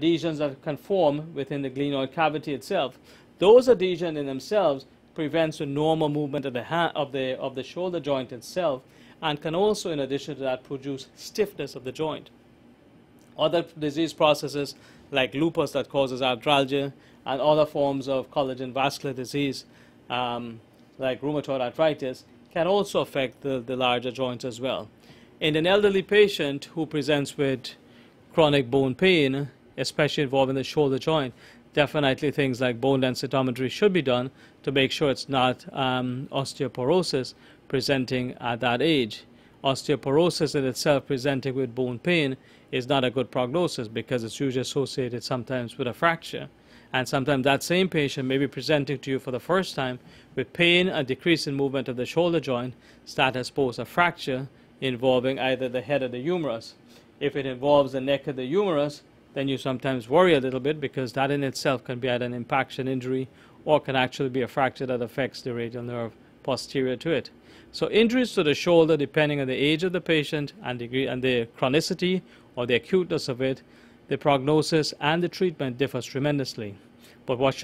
adhesions that can form within the glenoid cavity itself. Those adhesions in themselves prevents the normal movement of the shoulder joint itself, and can also, in addition to that, produce stiffness of the joint. Other disease processes like lupus that causes arthralgia, and other forms of collagen vascular disease like rheumatoid arthritis can also affect the larger joints as well. In an elderly patient who presents with chronic bone pain, especially involving the shoulder joint, definitely things like bone densitometry should be done to make sure it's not osteoporosis presenting at that age. Osteoporosis in itself presenting with bone pain is not a good prognosis, because it's usually associated sometimes with a fracture. And sometimes that same patient may be presenting to you for the first time with pain and decrease in movement of the shoulder joint that has posed a fracture involving either the head or the humerus. If it involves the neck of the humerus, then you sometimes worry a little bit, because that in itself can be either an impaction injury or can actually be a fracture that affects the radial nerve posterior to it. So injuries to the shoulder, depending on the age of the patient and the chronicity or the acuteness of it, the prognosis and the treatment differs tremendously. But what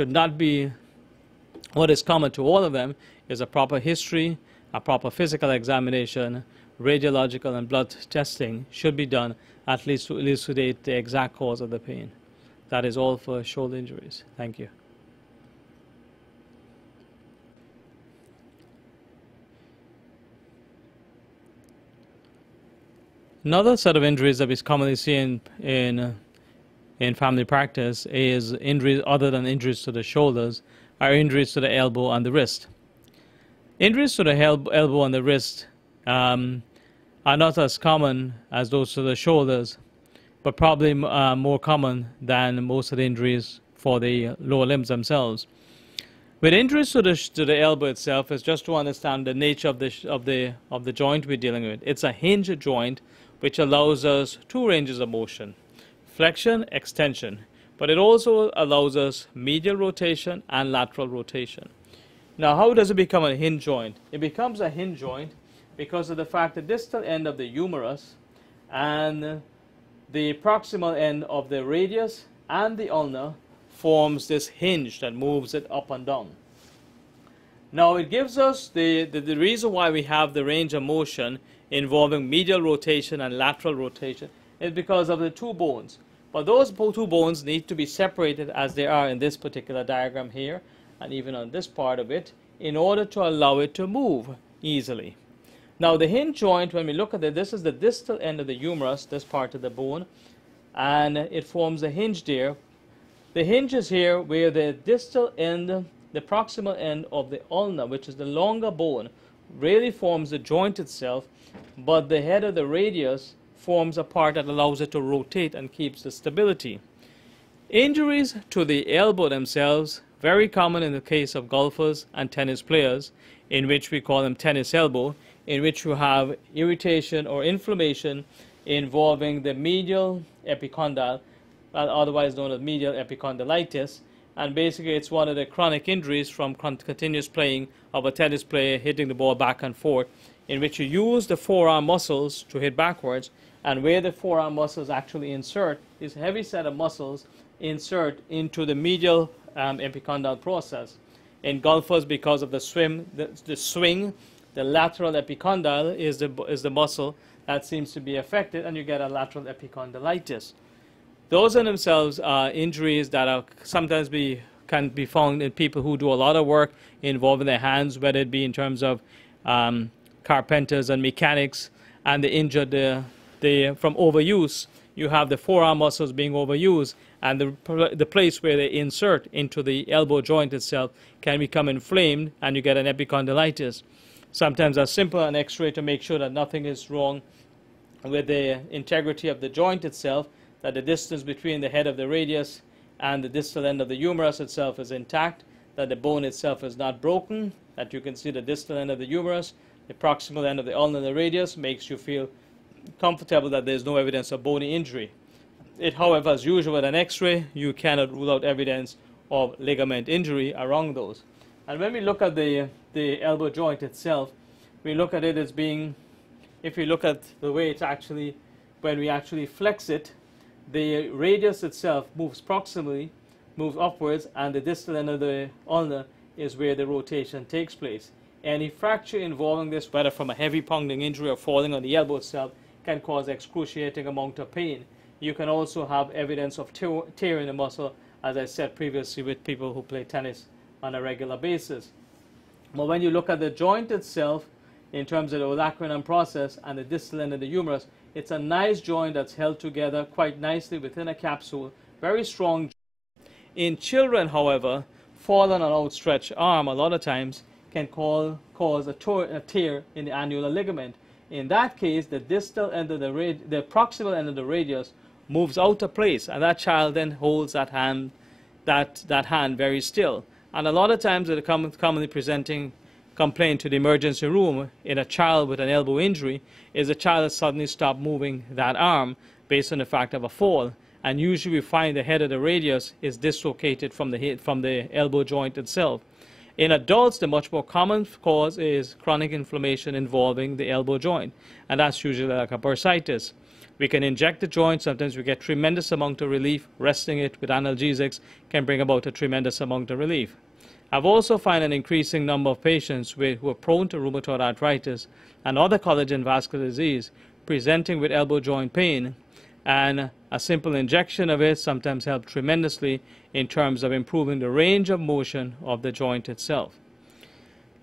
is common to all of them is a proper history, a proper physical examination, radiological and blood testing should be done, at least to elucidate the exact cause of the pain. That is all for shoulder injuries. Thank you. Another set of injuries that we commonly see in family practice is injuries other than injuries to the shoulders, are injuries to the elbow and the wrist. Injuries to the elbow and the wrist are not as common as those to the shoulders, but probably more common than most of the injuries for the lower limbs themselves. With injuries to the elbow itself, is just to understand the nature of the joint we're dealing with. It's a hinge joint which allows us two ranges of motion: flexion, extension, but it also allows us medial rotation and lateral rotation. Now, how does it become a hinge joint? It becomes a hinge joint because of the fact the distal end of the humerus and the proximal end of the radius and the ulna forms this hinge that moves it up and down. Now, it gives us the reason why we have the range of motion involving medial rotation and lateral rotation is because of the two bones. But those two bones need to be separated as they are in this particular diagram here, and even on this part of it, in order to allow it to move easily. Now, the hinge joint, when we look at it, this is the distal end of the humerus, this part of the bone, and it forms a hinge there. The hinge is here where the distal end, the proximal end of the ulna, which is the longer bone, really forms the joint itself, but the head of the radius forms a part that allows it to rotate and keeps the stability. Injuries to the elbow themselves, very common in the case of golfers and tennis players, in which we call them tennis elbow, in which you have irritation or inflammation involving the medial epicondyle, otherwise known as medial epicondylitis, and basically it's one of the chronic injuries from continuous playing of a tennis player hitting the ball back and forth, in which you use the forearm muscles to hit backwards, and where the forearm muscles actually insert, this heavy set of muscles insert into the medial epicondyle process. In golfers, because of the swing, the lateral epicondyle is the muscle that seems to be affected, and you get a lateral epicondylitis. Those in themselves are injuries that sometimes can be found in people who do a lot of work involving their hands, whether it be in terms of carpenters and mechanics, and they injured from overuse. You have the forearm muscles being overused, and the place where they insert into the elbow joint itself can become inflamed, and you get an epicondylitis. Sometimes as simple an x-ray to make sure that nothing is wrong with the integrity of the joint itself, that the distance between the head of the radius and the distal end of the humerus itself is intact, that the bone itself is not broken, that you can see the distal end of the humerus, the proximal end of the ulna and the radius makes you feel comfortable that there is no evidence of bony injury. However, as usual with an x-ray, you cannot rule out evidence of ligament injury around those. And when we look at the elbow joint itself, we look at it as being, if we look at the way it's actually, when we actually flex it, the radius itself moves proximally, moves upwards, and the distal end of the ulna is where the rotation takes place. Any fracture involving this, whether from a heavy pounding injury or falling on the elbow itself, can cause excruciating amount of pain. You can also have evidence of tear in the muscle, as I said previously, with people who play tennis on a regular basis. But when you look at the joint itself, in terms of the olecranon process and the distal end of the humerus, it's a nice joint that's held together quite nicely within a capsule, very strong. In children, however, fallen or outstretched arm a lot of times can cause a tear in the annular ligament. In that case, the distal end of the proximal end of the radius moves out of place, and that child then holds that hand very still. And a lot of times the commonly presenting complaint to the emergency room in a child with an elbow injury is the child has suddenly stopped moving that arm based on the fact of a fall. And usually we find the head of the radius is dislocated from the elbow joint itself. In adults, the much more common cause is chronic inflammation involving the elbow joint, and that's usually like a bursitis. We can inject the joint. Sometimes we get tremendous amount of relief. Resting it with analgesics can bring about a tremendous amount of relief. I've also found an increasing number of patients who are prone to rheumatoid arthritis and other collagen vascular disease presenting with elbow joint pain, and a simple injection of it sometimes helps tremendously in terms of improving the range of motion of the joint itself.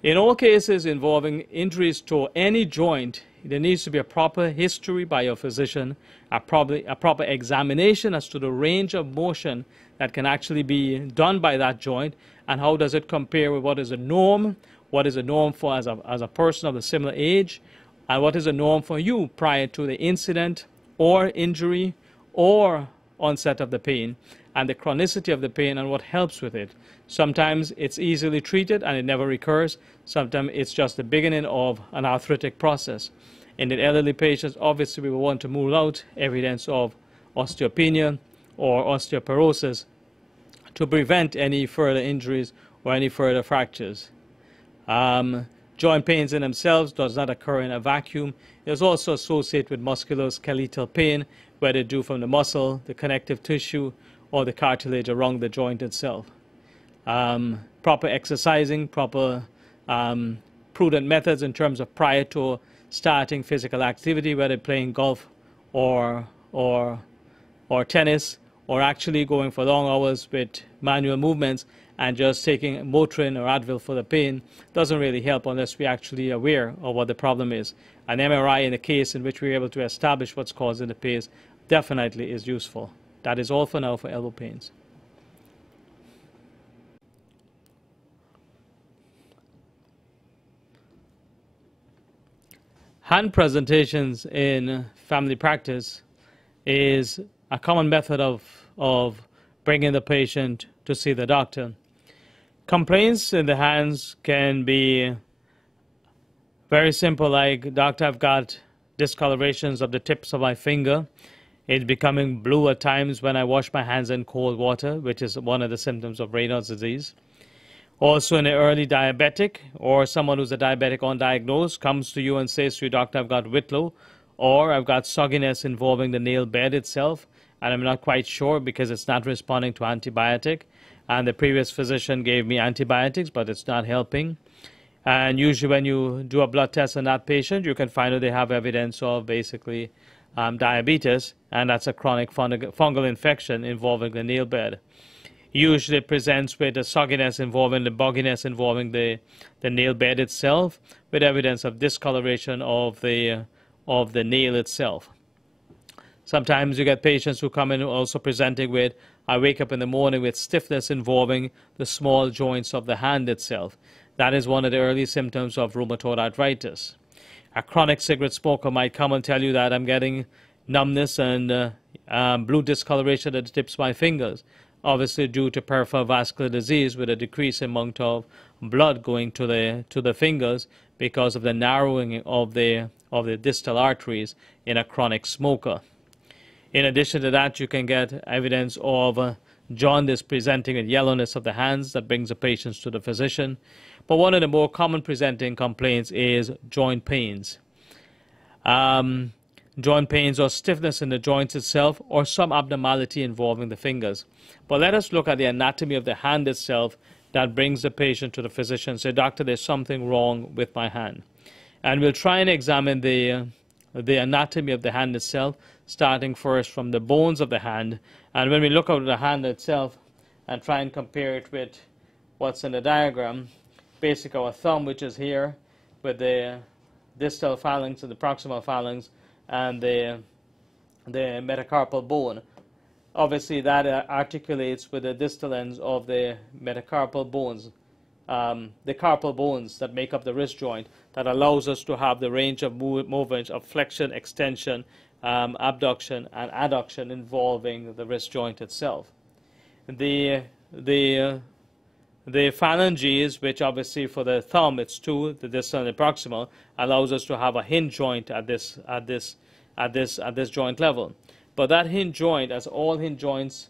In all cases involving injuries to any joint, there needs to be a proper history by your physician, a proper examination as to the range of motion that can actually be done by that joint, and how does it compare with what is a norm, what is a norm for as a person of a similar age, and what is a norm for you prior to the incident or injury or onset of the pain, and the chronicity of the pain and what helps with it. Sometimes it's easily treated and it never recurs. Sometimes it's just the beginning of an arthritic process. In the elderly patients, obviously we will want to rule out evidence of osteopenia or osteoporosis to prevent any further injuries or any further fractures. Joint pains in themselves does not occur in a vacuum. It is also associated with musculoskeletal pain, whether due from the muscle, the connective tissue, or the cartilage around the joint itself. Proper exercising, proper prudent methods in terms of prior to starting physical activity, whether playing golf or tennis, or actually going for long hours with manual movements and just taking Motrin or Advil for the pain doesn't really help unless we're actually aware of what the problem is. An MRI in a case in which we're able to establish what's causing the pain definitely is useful. That is all for now for elbow pains. Hand presentations in family practice is a common method of bringing the patient to see the doctor. Complaints in the hands can be very simple, like, doctor, I've got discolorations of the tips of my finger. It's becoming blue at times when I wash my hands in cold water, which is one of the symptoms of Raynaud's disease. Also, in the early diabetic, or someone who's a diabetic undiagnosed comes to you and says to you, doctor, I've got whitlow, or I've got sogginess involving the nail bed itself, and I'm not quite sure because it's not responding to antibiotic. And the previous physician gave me antibiotics, but it's not helping. And usually when you do a blood test on that patient, you can find that they have evidence of basically diabetes, and that's a chronic fungal infection involving the nail bed. Usually it presents with the sogginess involving the bugginess involving the nail bed itself, with evidence of discoloration of the nail itself. Sometimes you get patients who come in also presenting with, I wake up in the morning with stiffness involving the small joints of the hand itself. That is one of the early symptoms of rheumatoid arthritis. A chronic cigarette smoker might come and tell you that I'm getting numbness and blue discoloration at the tips of my fingers, obviously due to peripheral vascular disease with a decreased amount of blood going to the fingers because of the narrowing of the distal arteries in a chronic smoker. In addition to that, you can get evidence of jaundice presenting with yellowness of the hands that brings the patients to the physician. But one of the more common presenting complaints is joint pains. joint pains or stiffness in the joints itself, or some abnormality involving the fingers. But let us look at the anatomy of the hand itself that brings the patient to the physician and say, doctor, there's something wrong with my hand. And we'll try and examine the anatomy of the hand itself, starting first from the bones of the hand. And when we look at the hand itself and try and compare it with what's in the diagram, basically our thumb, which is here, with the distal phalanx and the proximal phalanx, and the metacarpal bone. Obviously, that articulates with the distal ends of the metacarpal bones, the carpal bones that make up the wrist joint, that allows us to have the range of movement of flexion, extension, abduction, and adduction involving the wrist joint itself. The phalanges, which obviously for the thumb it's two, the distal and the proximal, allows us to have a hinge joint at this joint level. But that hinge joint, as all hinge joints,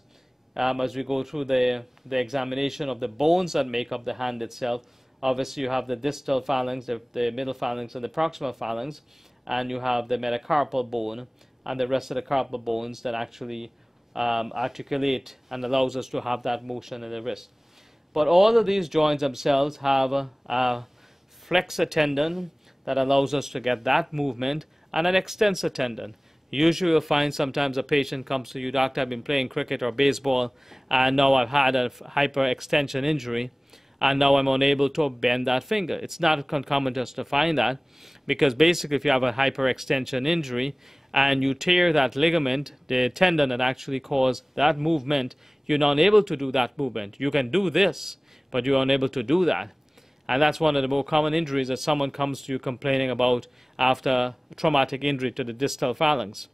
as we go through the examination of the bones that make up the hand itself, obviously you have the distal phalanx, the middle phalanx, and the proximal phalanx, and you have the metacarpal bone and the rest of the carpal bones that actually articulate and allows us to have that motion in the wrist. But all of these joints themselves have a flexor tendon that allows us to get that movement, and an extensor tendon. Usually you'll find sometimes a patient comes to you, doctor, I've been playing cricket or baseball, and now I've had a hyperextension injury, and now I'm unable to bend that finger. It's not concomitant to find that, because basically if you have a hyperextension injury and you tear that ligament, the tendon that actually caused that movement, you're not able to do that movement. You can do this, but you're unable to do that. And that's one of the more common injuries that someone comes to you complaining about after traumatic injury to the distal phalanx.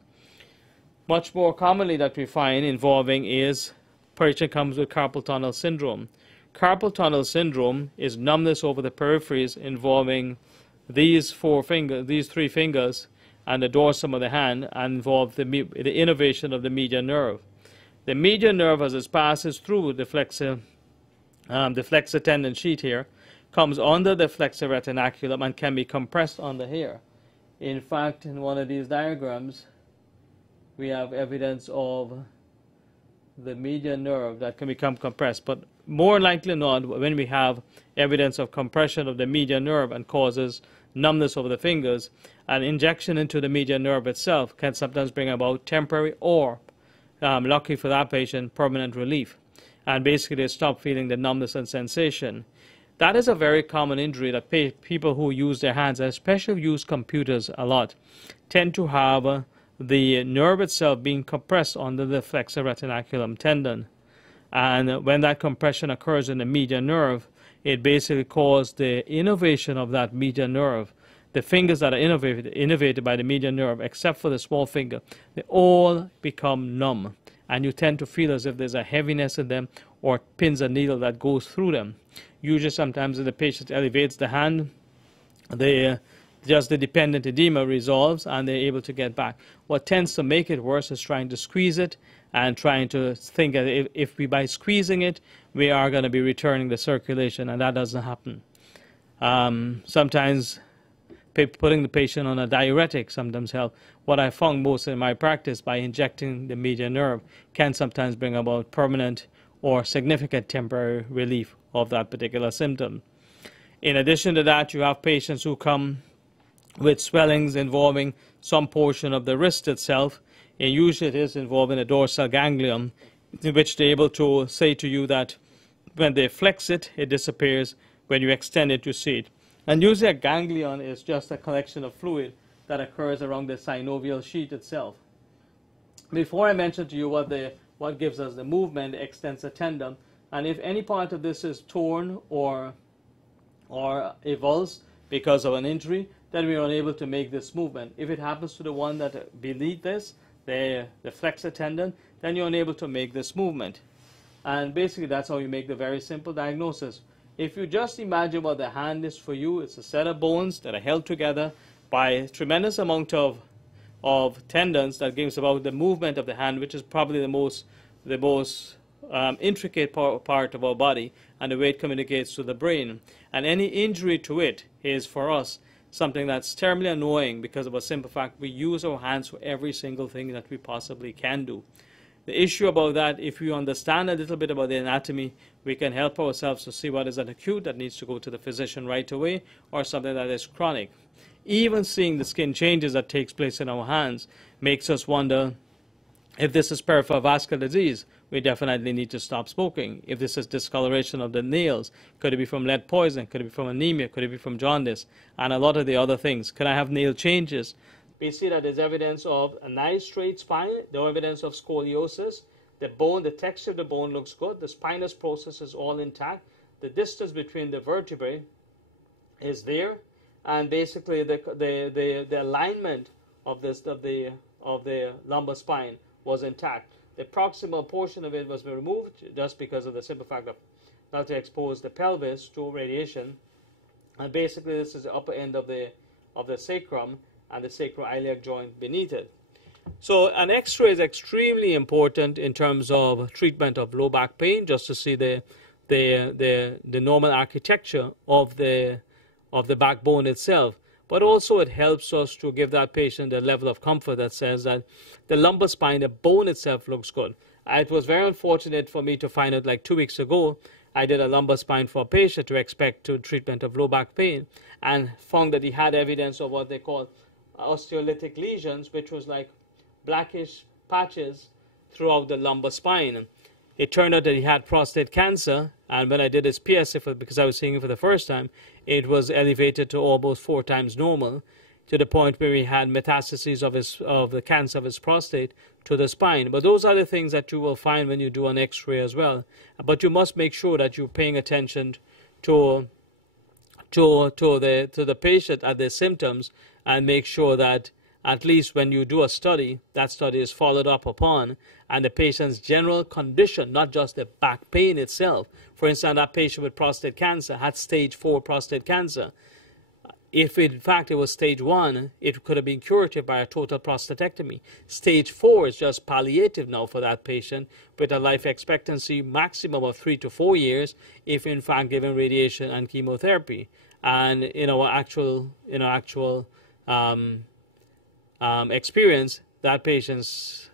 Much more commonly that we find involving is patient comes with carpal tunnel syndrome. Carpal tunnel syndrome is numbness over the peripheries involving these three fingers and the dorsum of the hand, and involve the innervation of the median nerve. The median nerve, as it passes through the flexor tendon sheet here, comes under the flexor retinaculum and can be compressed under here. In fact, in one of these diagrams, we have evidence of the median nerve that can become compressed. But more likely than not, when we have evidence of compression of the median nerve and causes numbness over the fingers, an injection into the median nerve itself can sometimes bring about temporary or, lucky for that patient, permanent relief. And basically they stop feeling the numbness and sensation. That is a very common injury that people who use their hands, especially use computers a lot, tend to have the nerve itself being compressed under the flexor retinaculum tendon. And when that compression occurs in the median nerve, it basically causes the innervation of that median nerve. The fingers that are innervated by the median nerve, except for the small finger, they all become numb. And you tend to feel as if there's a heaviness in them or pins and needle that goes through them. Usually sometimes if the patient elevates the hand, just the dependent edema resolves and they're able to get back. What tends to make it worse is trying to squeeze it and trying to think that if we, by squeezing it, we are going to be returning the circulation, and that doesn't happen. Sometimes putting the patient on a diuretic sometimes help. What I found most in my practice, by injecting the median nerve, can sometimes bring about permanent or significant temporary relief of that particular symptom. In addition to that, you have patients who come with swellings involving some portion of the wrist itself, and usually it is involving a dorsal ganglion, in which they're able to say to you that when they flex it, it disappears. When you extend it, you see it. And usually a ganglion is just a collection of fluid that occurs around the synovial sheath itself. Before I mentioned to you what gives us the movement, the extensor tendon, and if any part of this is torn or avulsed because of an injury, then we are unable to make this movement. If it happens to the one that beneath this, the flexor tendon, then you're unable to make this movement. And basically that's how you make the very simple diagnosis. If you just imagine what the hand is for you, it's a set of bones that are held together by a tremendous amount of tendons that gives about the movement of the hand, which is probably the most intricate part of our body, and the way it communicates to the brain. And any injury to it is, for us, something that's terribly annoying because of a simple fact: we use our hands for every single thing that we possibly can do. The issue about that, if we understand a little bit about the anatomy, we can help ourselves to see what is an acute that needs to go to the physician right away, or something that is chronic. Even seeing the skin changes that takes place in our hands makes us wonder if this is peripheral vascular disease. We definitely need to stop smoking. If this is discoloration of the nails, could it be from lead poisoning? Could it be from anemia? Could it be from jaundice? And a lot of the other things. Can I have nail changes? We see that there's evidence of a nice straight spine, no evidence of scoliosis. The bone, the texture of the bone looks good. The spinous process is all intact. The distance between the vertebrae is there, and basically the alignment of the lumbar spine was intact. The proximal portion of it was removed just because of the simple fact of not to expose the pelvis to radiation. And basically, this is the upper end of the sacrum and the sacroiliac joint beneath it. So an X-ray is extremely important in terms of treatment of low back pain, just to see the normal architecture of the backbone itself. But also it helps us to give that patient a level of comfort that says that the lumbar spine, the bone itself, looks good. It was very unfortunate for me to find out like 2 weeks ago. I did a lumbar spine for a patient to expect to treatment of low back pain, and found that he had evidence of what they call osteolytic lesions, which was like blackish patches throughout the lumbar spine. It turned out that he had prostate cancer, and when I did his PSA, because I was seeing him for the first time, it was elevated to almost 4 times normal, to the point where he had metastases of the cancer of his prostate to the spine. But those are the things that you will find when you do an X-ray as well. But you must make sure that you're paying attention to the patient at their symptoms, and make sure that at least when you do a study, that study is followed up upon, and the patient's general condition, not just the back pain itself. For instance, that patient with prostate cancer had stage 4 prostate cancer. If in fact it was stage 1, it could have been curative by a total prostatectomy. Stage 4 is just palliative now for that patient, with a life expectancy maximum of 3 to 4 years, if in fact given radiation and chemotherapy. And in our actual experience, that patient's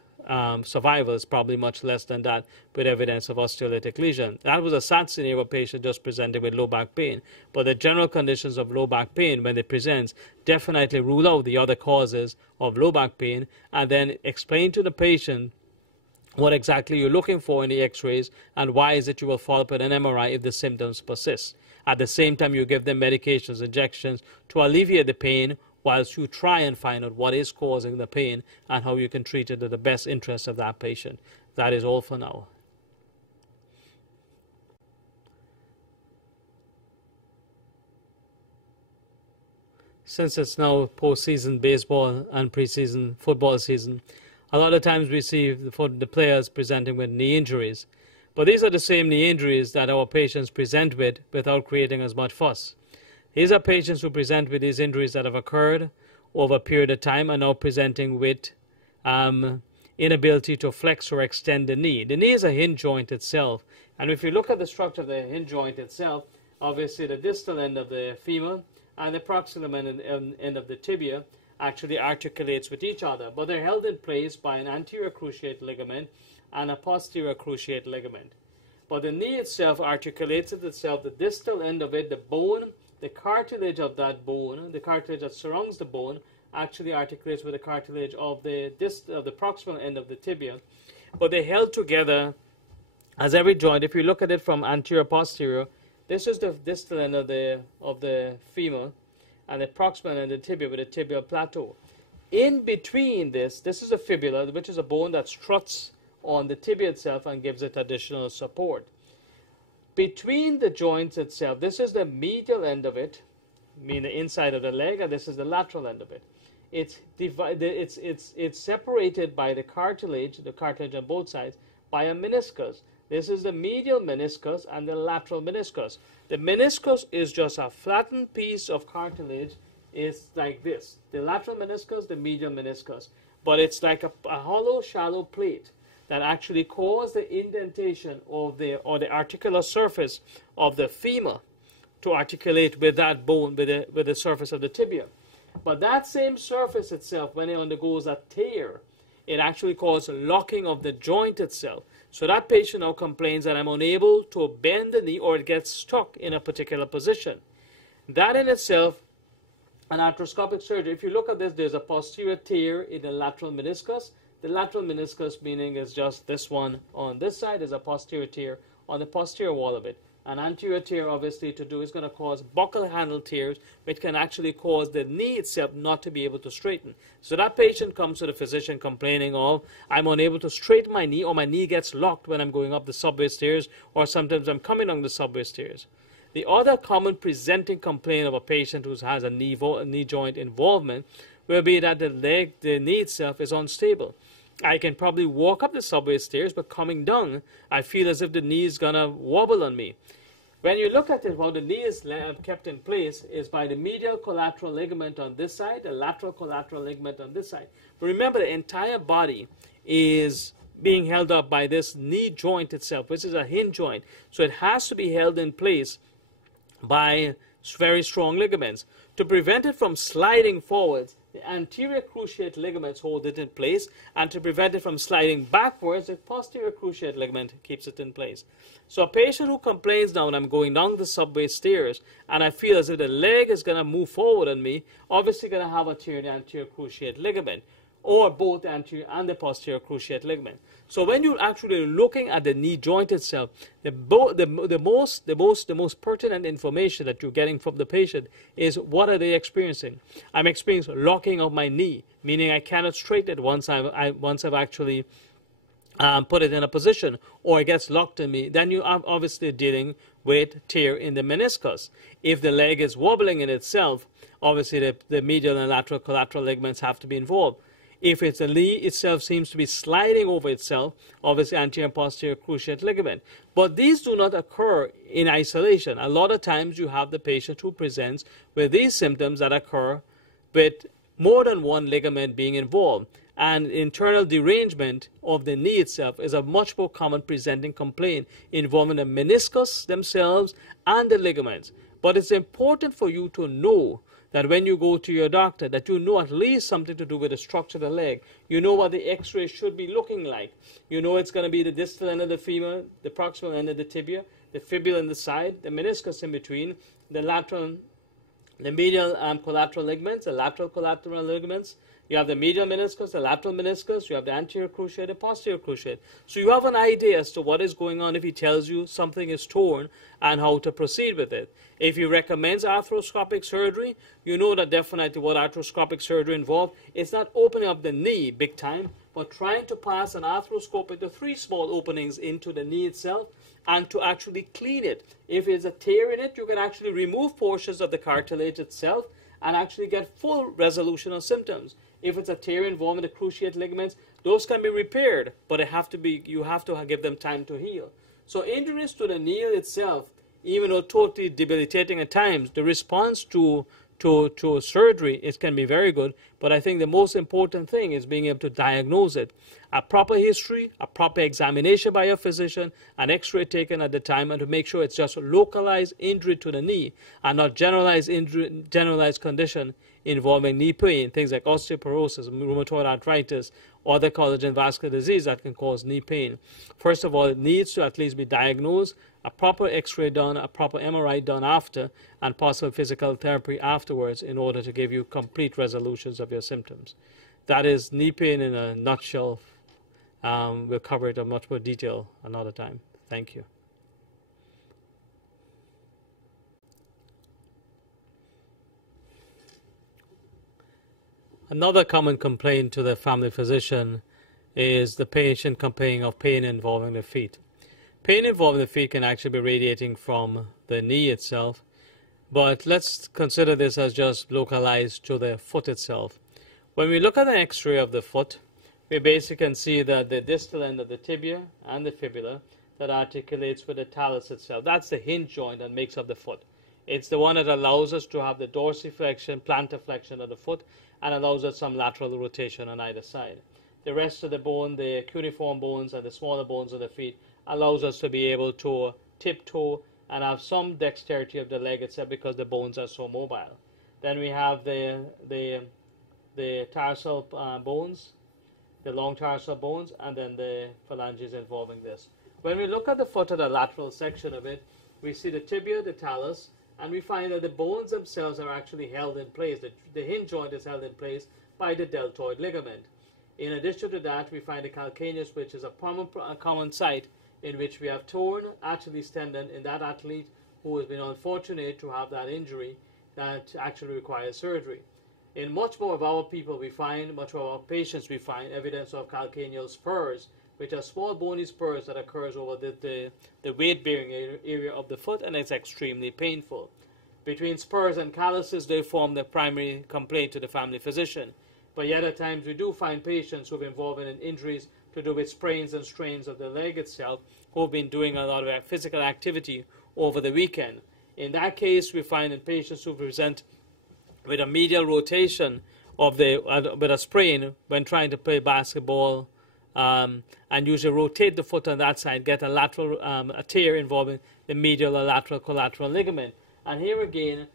survival is probably much less than that, with evidence of osteolytic lesion. That was a sad scenario, patient just presented with low back pain. But the general conditions of low back pain, when they present, definitely rule out the other causes of low back pain, and then explain to the patient what exactly you're looking for in the X-rays, and why is it you will follow up with an MRI if the symptoms persist. At the same time, you give them medications, injections to alleviate the pain, whilst you try and find out what is causing the pain and how you can treat it in the best interest of that patient. That is all for now. Since it's now postseason baseball and preseason football season, a lot of times we see the players presenting with knee injuries. But these are the same knee injuries that our patients present with without creating as much fuss. These are patients who present with these injuries that have occurred over a period of time, and now presenting with inability to flex or extend the knee. The knee is a hinge joint itself, and if you look at the structure of the hinge joint itself, obviously the distal end of the femur and the proximal end of the tibia actually articulates with each other, but they're held in place by an anterior cruciate ligament and a posterior cruciate ligament. But the knee itself articulates itself, the distal end of it, the bone, the cartilage of that bone, the cartilage that surrounds the bone, actually articulates with the cartilage of the proximal end of the tibia. But they're held together as every joint. If you look at it from anterior posterior, this is the distal end of the femur, and the proximal end of the tibia with a tibial plateau. In between this is a fibula, which is a bone that struts on the tibia itself and gives it additional support. Between the joints itself, this is the medial end of it, meaning the inside of the leg, and this is the lateral end of it. It's separated by the cartilage on both sides, by a meniscus. This is the medial meniscus and the lateral meniscus. The meniscus is just a flattened piece of cartilage. It's like this. The lateral meniscus, the medial meniscus. But it's like a hollow, shallow plate that actually cause the indentation of the articular surface of the femur to articulate with that bone, with the surface of the tibia. But that same surface itself, when it undergoes a tear, it actually causes locking of the joint itself. So that patient now complains that I'm unable to bend the knee, or it gets stuck in a particular position. That in itself, an arthroscopic surgery, if you look at this, there's a posterior tear in the lateral meniscus. The lateral meniscus, meaning is just this one on this side, is a posterior tear on the posterior wall of it. An anterior tear, obviously, to do is going to cause buccal handle tears, which can actually cause the knee itself not to be able to straighten. So that patient comes to the physician complaining of, I'm unable to straighten my knee, or my knee gets locked when I'm going up the subway stairs, or sometimes I'm coming down the subway stairs. The other common presenting complaint of a patient who has a knee joint involvement will be that the knee itself is unstable. I can probably walk up the subway stairs, but coming down, I feel as if the knee is going to wobble on me. When you look at it, how the knee is kept in place is by the medial collateral ligament on this side, the lateral collateral ligament on this side. But remember, the entire body is being held up by this knee joint itself, which is a hinge joint. So it has to be held in place by very strong ligaments. To prevent it from sliding forwards, the anterior cruciate ligaments hold it in place, and to prevent it from sliding backwards, the posterior cruciate ligament keeps it in place. So a patient who complains now when I'm going down the subway stairs and I feel as if the leg is going to move forward on me, obviously going to have a tear in the anterior cruciate ligament, or both the anterior and the posterior cruciate ligament. So when you're actually looking at the knee joint itself, the most pertinent information that you're getting from the patient is, what are they experiencing? I'm experiencing locking of my knee, meaning I cannot straighten it once I've actually put it in a position, or it gets locked in me. Then you are obviously dealing with tear in the meniscus. If the leg is wobbling in itself, obviously the medial and lateral collateral ligaments have to be involved. If it's the knee itself seems to be sliding over itself, obviously anterior and posterior cruciate ligament. But these do not occur in isolation. A lot of times you have the patient who presents with these symptoms that occur with more than one ligament being involved. And internal derangement of the knee itself is a much more common presenting complaint involving the meniscus themselves and the ligaments. But it's important for you to know that when you go to your doctor, that you know at least something to do with the structure of the leg. You know what the x-ray should be looking like. You know it's going to be the distal end of the femur, the proximal end of the tibia, the fibula in the side, the meniscus in between, the medial collateral ligaments, the lateral collateral ligaments. You have the medial meniscus, the lateral meniscus, you have the anterior cruciate, the posterior cruciate. So you have an idea as to what is going on if he tells you something is torn and how to proceed with it. If he recommends arthroscopic surgery, you know that definitely what arthroscopic surgery involves. It's not opening up the knee big time, but trying to pass an arthroscope into 3 small openings into the knee itself and to actually clean it. If there's a tear in it, you can actually remove portions of the cartilage itself and actually get full resolution of symptoms. If it's a tear involving the cruciate ligaments, those can be repaired, but you have to give them time to heal. So injuries to the knee itself, even though totally debilitating at times, the response to surgery, it can be very good, but I think the most important thing is being able to diagnose it. A proper history, a proper examination by your physician, an x-ray taken at the time, and to make sure it's just a localized injury to the knee and not generalized condition involving knee pain, things like osteoporosis, rheumatoid arthritis, or other collagen vascular disease that can cause knee pain. First of all, it needs to at least be diagnosed, a proper x-ray done, a proper MRI done after, and possible physical therapy afterwards in order to give you complete resolutions of your symptoms. That is knee pain in a nutshell. We'll cover it in much more detail another time. Thank you. Another common complaint to the family physician is the patient complaining of pain involving the feet. Pain involving the feet can actually be radiating from the knee itself, but let's consider this as just localized to the foot itself. When we look at an x-ray of the foot, we basically can see that the distal end of the tibia and the fibula that articulates with the talus itself. That's the hinge joint that makes up the foot. It's the one that allows us to have the dorsiflexion, plantar flexion of the foot, and allows us some lateral rotation on either side. The rest of the bone, the cuneiform bones and the smaller bones of the feet, allows us to be able to tiptoe and have some dexterity of the leg itself because the bones are so mobile. Then we have the tarsal bones, the long tarsal bones, and then the phalanges involving this. When we look at the foot at the lateral section of it, we see the tibia, the talus, and we find that the bones themselves are actually held in place. The hinge joint is held in place by the deltoid ligament. In addition to that, we find the calcaneus, which is a common site in which we have torn Achilles tendon in that athlete who has been unfortunate to have that injury that actually requires surgery. In much more of our people much more of our patients, we find evidence of calcaneal spurs, which are small bony spurs that occurs over the weight-bearing area of the foot, and it's extremely painful. Between spurs and calluses, they form the primary complaint to the family physician. But yet at times we do find patients who have been involved in injuries to do with sprains and strains of the leg itself, who have been doing a lot of physical activity over the weekend. In that case, we find in patients who present with a medial rotation of with a sprain when trying to play basketball, and usually rotate the foot on that side, get a lateral a tear involving the medial or lateral collateral ligament. And here again,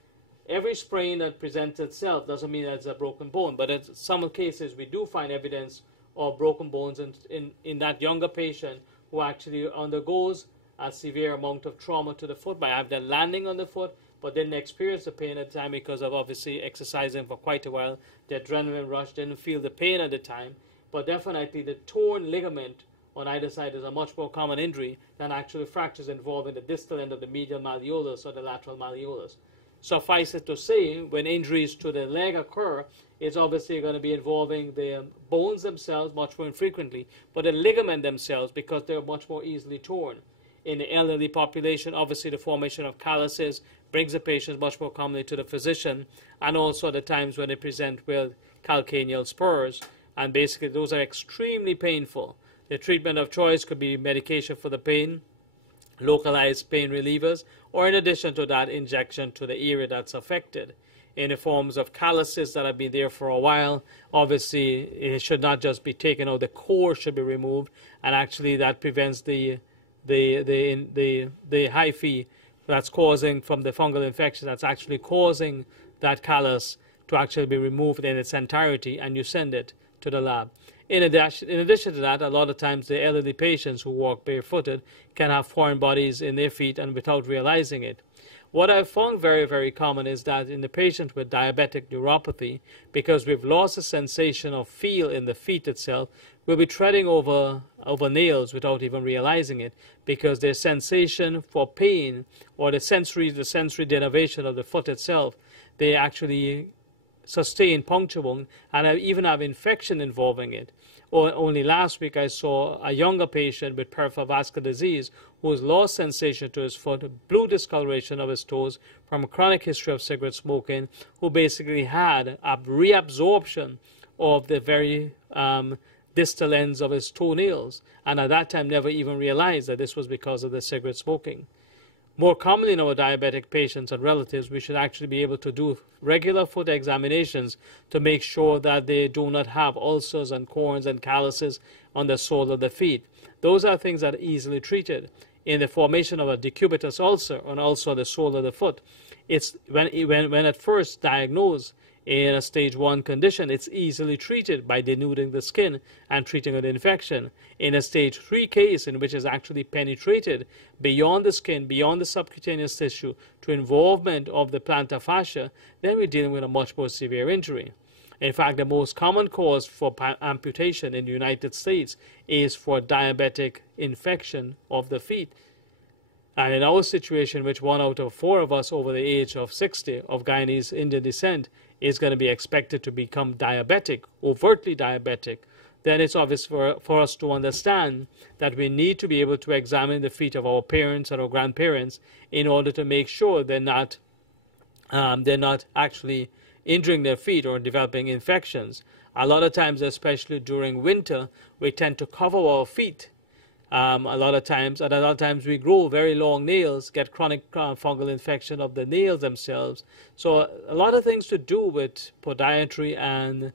every sprain that presents itself doesn't mean that it's a broken bone, but in some cases we do find evidence of broken bones in that younger patient who actually undergoes a severe amount of trauma to the foot by having the landing on the foot, but didn't experience the pain at the time because of obviously exercising for quite a while. The adrenaline rush, didn't feel the pain at the time, but definitely the torn ligament on either side is a much more common injury than actually fractures involving the distal end of the medial malleolus or the lateral malleolus. Suffice it to say, when injuries to the leg occur, it's obviously going to be involving the bones themselves much more infrequently, but the ligament themselves, because they're much more easily torn. In the elderly population, obviously the formation of calluses brings the patients much more commonly to the physician, and also the times when they present with calcaneal spurs, and basically those are extremely painful. The treatment of choice could be medication for the pain, localized pain relievers, or in addition to that, injection to the area that's affected. In the forms of calluses that have been there for a while, obviously it should not just be taken out, the core should be removed, and actually that prevents the hyphae that's causing from the fungal infection that's actually causing that callus to actually be removed in its entirety, and you send it to the lab. In addition to that, a lot of times the elderly patients who walk barefooted can have foreign bodies in their feet and without realizing it. What I've found very, very common is that in the patient with diabetic neuropathy, because we've lost the sensation of feel in the feet itself, we'll be treading over nails without even realizing it, because their sensation for pain or the sensory denervation of the foot itself, they actually sustain puncture wound and even have infection involving it. Or only last week I saw a younger patient with peripheral vascular disease who has lost sensation to his foot, blue discoloration of his toes from a chronic history of cigarette smoking, who basically had a reabsorption of the very distal ends of his toenails, and at that time never even realized that this was because of the cigarette smoking. More commonly in our diabetic patients and relatives, we should actually be able to do regular foot examinations to make sure that they do not have ulcers and corns and calluses on the sole of the feet. Those are things that are easily treated. In the formation of a decubitus ulcer and also the sole of the foot, it's when at first diagnosed in a stage 1 condition, it's easily treated by denuding the skin and treating an infection. In a stage 3 case, in which is actually penetrated beyond the skin, beyond the subcutaneous tissue, to involvement of the plantar fascia, then we're dealing with a much more severe injury. In fact, the most common cause for amputation in the United States is for diabetic infection of the feet. And in our situation, which 1 out of 4 of us over the age of 60 of Guyanese Indian descent is going to be expected to become diabetic, overtly diabetic, then it's obvious for us to understand that we need to be able to examine the feet of our parents and our grandparents in order to make sure they're not actually injuring their feet or developing infections. A lot of times, especially during winter, we tend to cover our feet. A lot of times we grow very long nails, get chronic fungal infection of the nails themselves. So a lot of things to do with podiatry and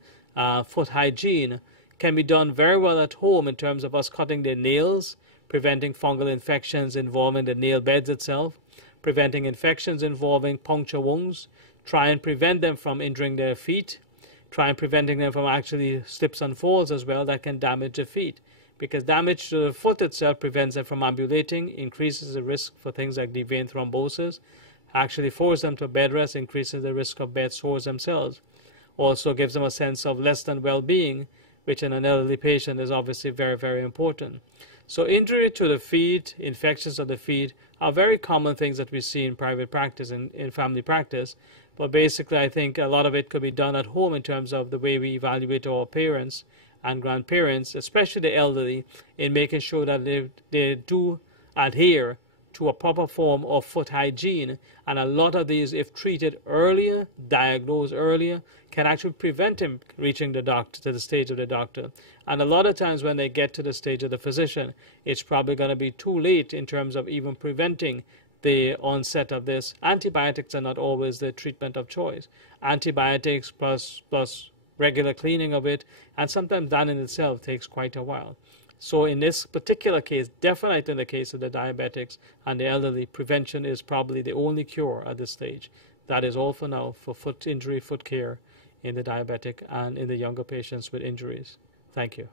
foot hygiene can be done very well at home in terms of us cutting the nails, preventing fungal infections involving the nail beds itself, preventing infections involving puncture wounds, try and prevent them from injuring their feet, try and preventing them from actually slips and falls as well that can damage the feet. Because damage to the foot itself prevents them from ambulating, increases the risk for things like deep vein thrombosis, actually forces them to bed rest, increases the risk of bed sores themselves. Also gives them a sense of less than well-being, which in an elderly patient is obviously very, very important. So injury to the feet, infections of the feet are very common things that we see in private practice and in family practice. But basically, I think a lot of it could be done at home in terms of the way we evaluate our parents and grandparents, especially the elderly, in making sure that they do adhere to a proper form of foot hygiene. And a lot of these, if treated earlier, diagnosed earlier, can actually prevent him reaching the doctor, to the stage of the doctor. And a lot of times when they get to the stage of the physician, it's probably going to be too late in terms of even preventing the onset of this. Antibiotics are not always the treatment of choice. Antibiotics plus regular cleaning of it, and sometimes that in itself takes quite a while. So in this particular case, definitely in the case of the diabetics and the elderly, prevention is probably the only cure at this stage. That is all for now for foot injury, foot care in the diabetic and in the younger patients with injuries. Thank you.